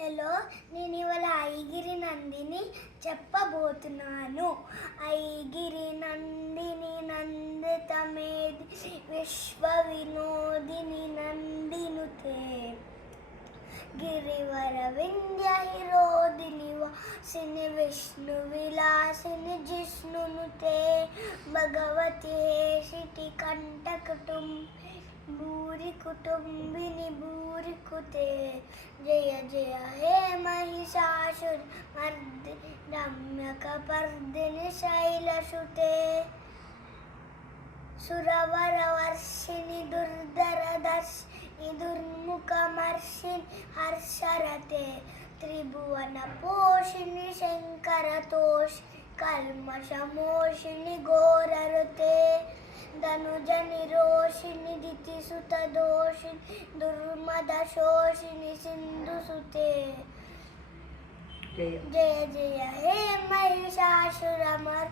Hello, నేను ఇవాళ ఐగిరి నందిని చెప్పబోతున్నాను. ఐగిరి నందిని నందిత మేధి విశ్వ వినోదిని నందినుతే గిరివర వింధ్య హిరోదిని వాసిని విష్ణు విలాసిని జిష్ణునుతే భగవతి హేషిటి కంఠకుటుం భూరి కుటుంబిని భూరి కుతే జయ జయ హే మహిషాసుర మర్ది రమ్యక పర్దిని శైలసుతే సురవర వర్షిణి దుర్ధర దర్శిని దుర్ముఖమర్షిణి హర్షరతే త్రిభువన పోషిణి శంకరతోషి కల్మషమోషిణి ఘోరరుతే ధనుజని రోషిణి దితిసుత దోషిణి దుర్మద శోషిణి సింధుసుతే జయ జయ హే మహిషాసురమర్దిని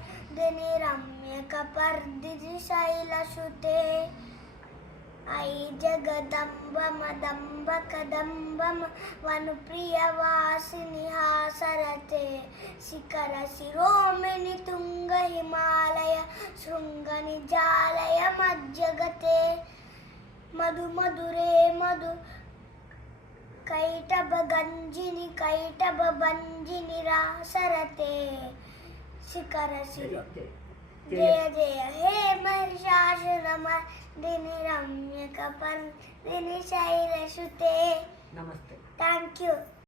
రమ్యక పర్దిని శైలసుతే ఐ జగదంబ మదంబ కదంబ వనుప్రియ వాసిని హాసరతే శిఖర శిరోమిని తుంగ హిమాలయ శృంగ నిజాలయ మజ్జగతే మధు మధురే మధు కైటభ గంజిని కైటభ భంజిని రాసరతే శిఖర శిరో జయ జయ హే మహిషాసురమర్దిని రమ్యక పర్దిని శైలసుతే. నమస్తే. Thank you.